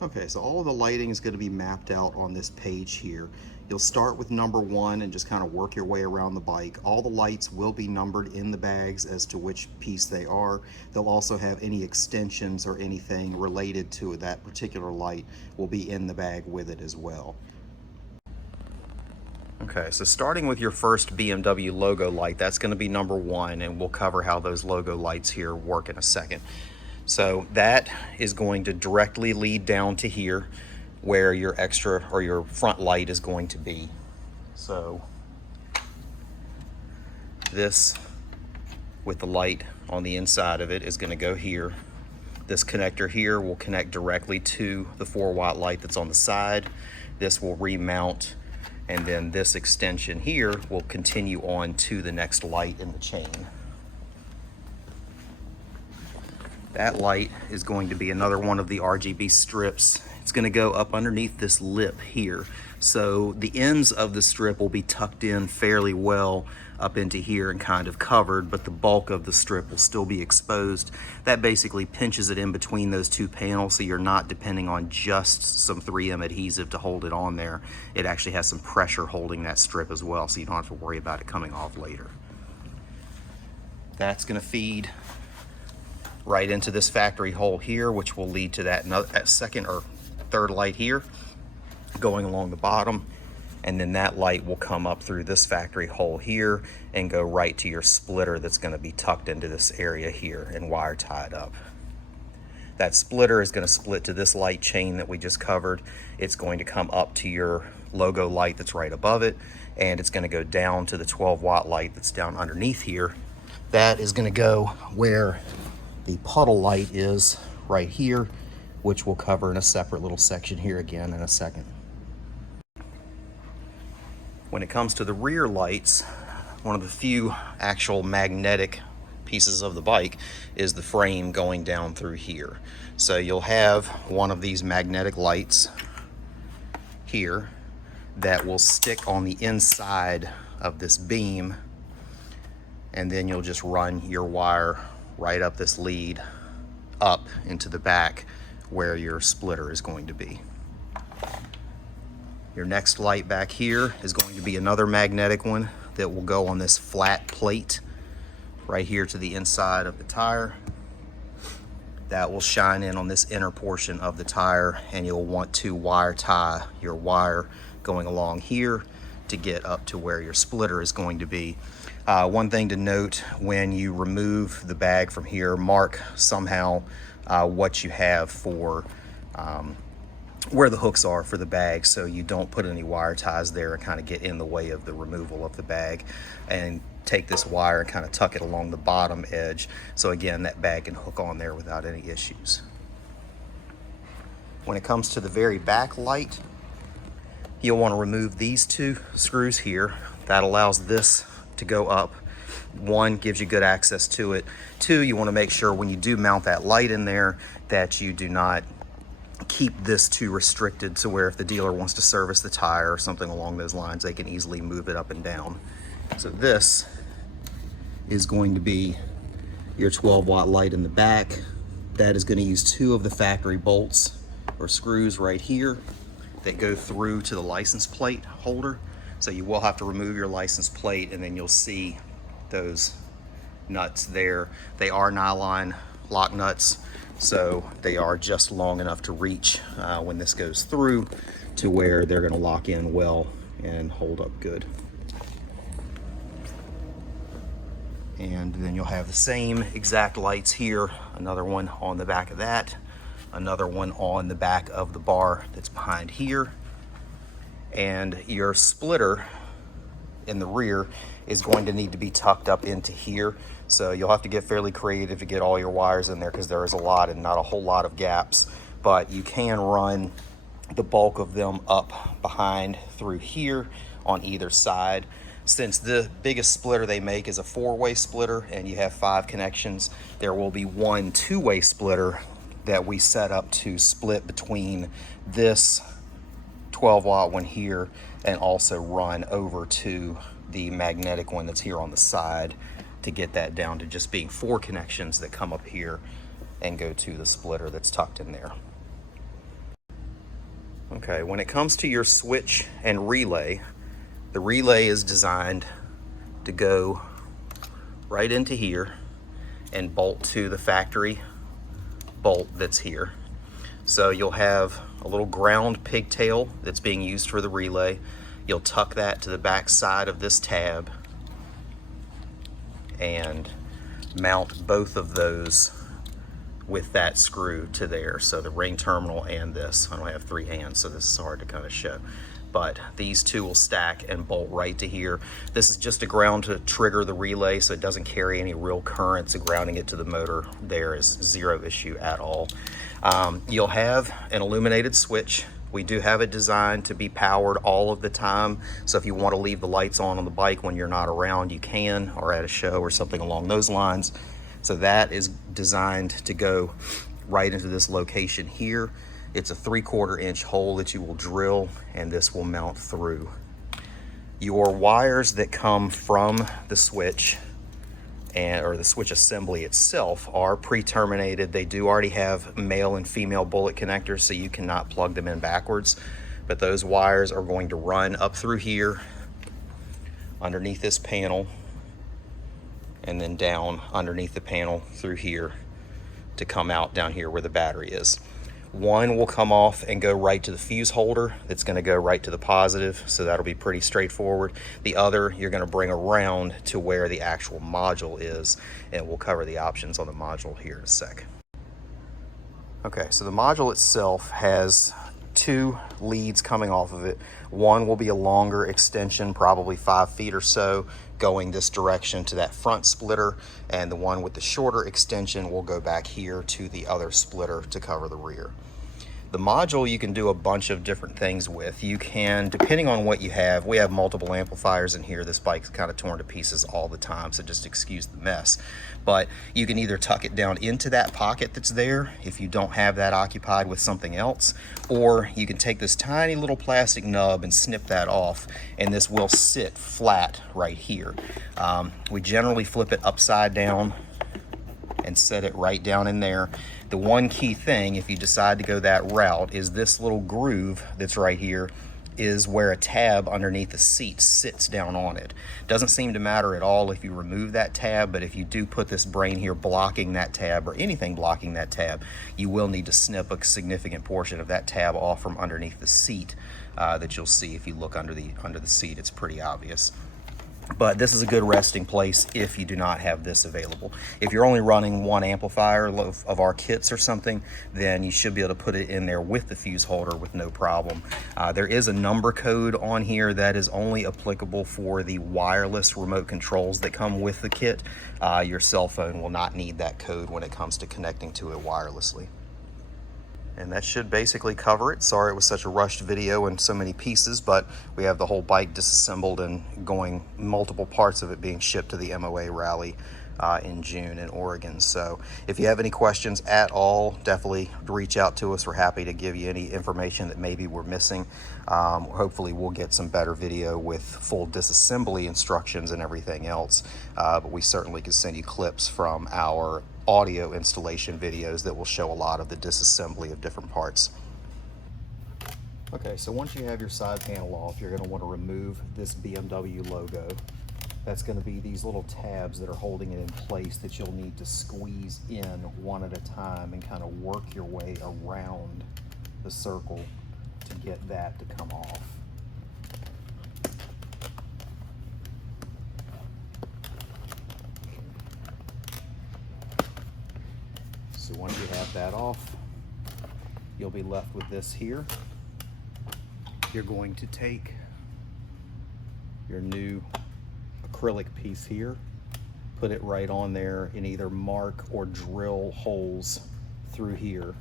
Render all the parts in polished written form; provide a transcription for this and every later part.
Okay, so all of the lighting is going to be mapped out on this page here. You'll start with number 1 and just kind of work your way around the bike. All the lights will be numbered in the bags as to which piece they are. They'll also have any extensions or anything related to that particular light will be in the bag with it as well. Okay, so starting with your first BMW logo light, that's going to be number 1, and we'll cover how those logo lights here work in a second. So that is going to directly lead down to here where your extra or your front light is going to be. So this with the light on the inside of it is going to go here. This connector here will connect directly to the 4-watt light that's on the side. This will remount, and then this extension here will continue on to the next light in the chain. That light is going to be another one of the RGB strips. It's going to go up underneath this lip here. So the ends of the strip will be tucked in fairly well up into here and kind of covered, but the bulk of the strip will still be exposed. That basically pinches it in between those two panels, so you're not depending on just some 3M adhesive to hold it on there. It actually has some pressure holding that strip as well, so you don't have to worry about it coming off later. That's going to feed right into this factory hole here, which will lead to that second or third light here going along the bottom, and then that light will come up through this factory hole here and go right to your splitter that's going to be tucked into this area here and wire tied up. That splitter is going to split to this light chain that we just covered. It's going to come up to your logo light that's right above it, and it's going to go down to the 12-watt light that's down underneath here. That is going to go where the puddle light is right here, which we'll cover in a separate little section here again in a second. When it comes to the rear lights, one of the few actual magnetic pieces of the bike is the frame going down through here. So you'll have one of these magnetic lights here that will stick on the inside of this beam, and then you'll just run your wire right up this lead up into the back where your splitter is going to be. Your next light back here is going to be another magnetic one that will go on this flat plate right here to the inside of the tire. That will shine in on this inner portion of the tire, and you'll want to wire tie your wire going along here to get up to where your splitter is going to be. One thing to note, when you remove the bag from here, mark somehow what you have for where the hooks are for the bag, so you don't put any wire ties there and kind of get in the way of the removal of the bag. And take this wire and kind of tuck it along the bottom edge, so again that bag can hook on there without any issues. When it comes to the very back light, you'll want to remove these two screws here. That allows this to go up. One, gives you good access to it. Two, you want to make sure when you do mount that light in there that you do not keep this too restricted to where if the dealer wants to service the tire or something along those lines, they can easily move it up and down. So this is going to be your 12-watt light in the back. That is going to use two of the factory bolts or screws right here that go through to the license plate holder. So you will have to remove your license plate, and then you'll see those nuts there. They are nylon lock nuts, so they are just long enough to reach when this goes through to where they're going to lock in well and hold up good. And then you'll have the same exact lights here, another one on the back of that, another one on the back of the bar that's behind here. And your splitter in the rear is going to need to be tucked up into here. So you'll have to get fairly creative to get all your wires in there, because there is a lot and not a whole lot of gaps, but you can run the bulk of them up behind through here on either side. Since the biggest splitter they make is a 4-way splitter and you have 5 connections, there will be one 2-way splitter that we set up to split between this 12-watt one here and also run over to the magnetic one that's here on the side to get that down to just being 4 connections that come up here and go to the splitter that's tucked in there. Okay, when it comes to your switch and relay, the relay is designed to go right into here and bolt to the factory bolt that's here. So you'll have a little ground pigtail that's being used for the relay. You'll tuck that to the back side of this tab and mount both of those with that screw to there. So the ring terminal and this. I don't have three hands, so this is hard to kind of show. But these two will stack and bolt right to here. This is just a ground to trigger the relay, so it doesn't carry any real current, so grounding it to the motor there is zero issue at all. You'll have an illuminated switch. We do have it designed to be powered all of the time, so if you want to leave the lights on the bike when you're not around, you can, or at a show or something along those lines. So that is designed to go right into this location here. It's a 3/4 inch hole that you will drill, and this will mount through. Your wires that come from the switch or the switch assembly itself are pre-terminated. They do already have male and female bullet connectors, so you cannot plug them in backwards. But those wires are going to run up through here, underneath this panel, and then down underneath the panel through here to come out down here where the battery is. One will come off and go right to the fuse holder that's going to go right to the positive, so that'll be pretty straightforward. The other you're going to bring around to where the actual module is, and we'll cover the options on the module here in a sec. Okay, so the module itself has two leads coming off of it. One will be a longer extension, probably 5 feet or so, going this direction to that front splitter, and the one with the shorter extension will go back here to the other splitter to cover the rear. The module you can do a bunch of different things with. You can, depending on what you have, we have multiple amplifiers in here. This bike's kind of torn to pieces all the time, so just excuse the mess. But you can either tuck it down into that pocket that's there if you don't have that occupied with something else, or you can take this tiny little plastic nub and snip that off, and this will sit flat right here. We generally flip it upside down and set it right down in there. The one key thing, if you decide to go that route, is this little groove that's right here is where a tab underneath the seat sits down on it. Doesn't seem to matter at all if you remove that tab, but if you do put this brain here blocking that tab or anything blocking that tab, you will need to snip a significant portion of that tab off from underneath the seat that you'll see if you look under the seat. It's pretty obvious. But this is a good resting place if you do not have this available. If you're only running one amplifier of our kits or something, then you should be able to put it in there with the fuse holder with no problem. There is a number code on here that is only applicable for the wireless remote controls that come with the kit. Your cell phone will not need that code when it comes to connecting to it wirelessly. And that should basically cover it. Sorry it was such a rushed video and so many pieces, but we have the whole bike disassembled and going, multiple parts of it being shipped to the MOA rally in June in Oregon. So if you have any questions at all, definitely reach out to us. We're happy to give you any information that maybe we're missing. Hopefully we'll get some better video with full disassembly instructions and everything else. But we certainly can send you clips from our audio installation videos that will show a lot of the disassembly of different parts. Okay, so once you have your side panel off, you're going to want to remove this BMW logo. That's going to be these little tabs that are holding it in place that you'll need to squeeze in one at a time and kind of work your way around the circle to get that to come off. So once you have that off, you'll be left with this here. You're going to take your new acrylic piece here, put it right on there, and either mark or drill holes through here,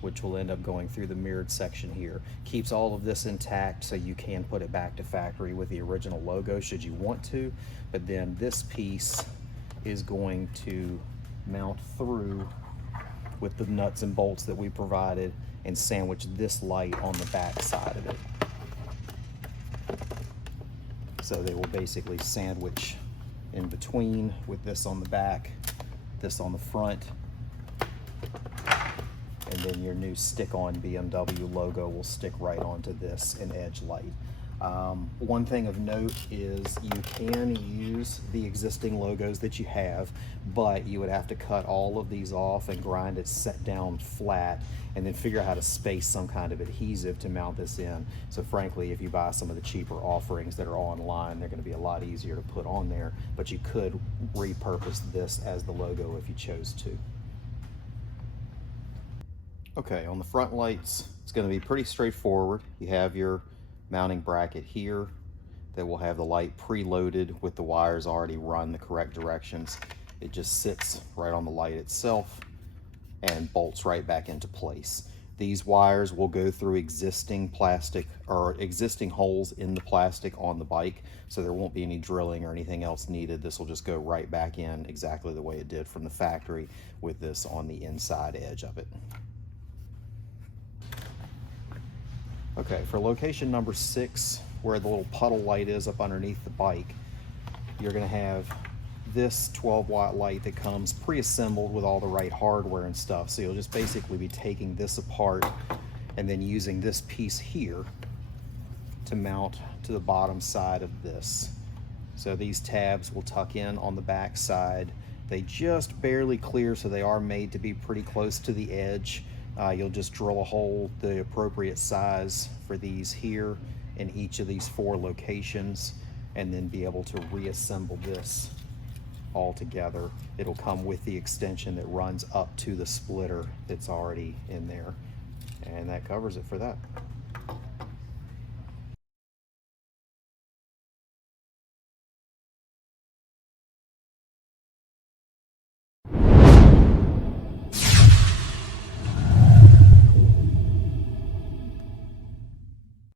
which will end up going through the mirrored section here. Keeps all of this intact so you can put it back to factory with the original logo should you want to, but then this piece is going to mount through with the nuts and bolts that we provided and sandwich this light on the back side of it. So they will basically sandwich in between with this on the back, this on the front, and then your new stick-on BMW logo will stick right onto this and edge light. One thing of note is you can use the existing logos that you have, but you would have to cut all of these off and grind it set down flat, and then figure out how to space some kind of adhesive to mount this in. So frankly, if you buy some of the cheaper offerings that are online, they're going to be a lot easier to put on there, but you could repurpose this as the logo if you chose to. Okay, on the front lights, it's going to be pretty straightforward. You have your mounting bracket here that will have the light preloaded with the wires already run the correct directions. It just sits right on the light itself and bolts right back into place. These wires will go through existing plastic or existing holes in the plastic on the bike, so there won't be any drilling or anything else needed. This will just go right back in exactly the way it did from the factory, with this on the inside edge of it. Okay, for location number 6, where the little puddle light is up underneath the bike, you're going to have this 12-watt light that comes pre-assembled with all the right hardware and stuff. So you'll just basically be taking this apart and then using this piece here to mount to the bottom side of this. So these tabs will tuck in on the back side. They just barely clear, so they are made to be pretty close to the edge. You'll just drill a hole the appropriate size for these here in each of these 4 locations, and then be able to reassemble this all together. It'll come with the extension that runs up to the splitter that's already in there, and that covers it for that.